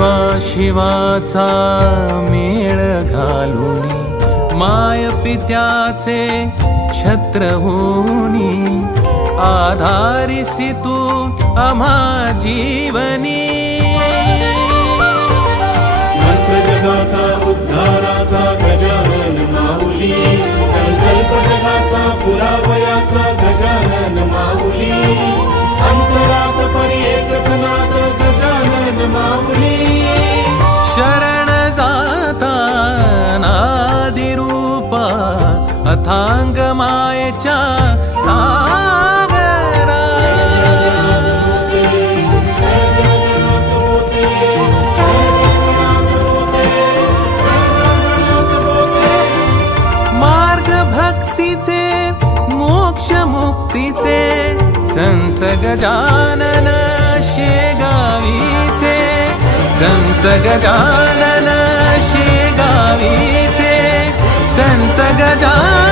शिवा शिवाचा मेळ घालूनी माय पित्याचे छत्र होनी आधारिसी तू आम्हा जीवनी मंत्र जगाचा उद्धाराचा गजानन माऊली संकल्प जगाचा फुलावयाचा गजानन माऊली अंतरात परी एकच नाद गजानन माऊली शरण जाता नादी रूपा अथांग मायेच्या सागरा मार्ग भक्तीचे मोक्ष मुक्तीचे संत गजानन शेगावीचे संत गजानन शेगावीचे संत गजानन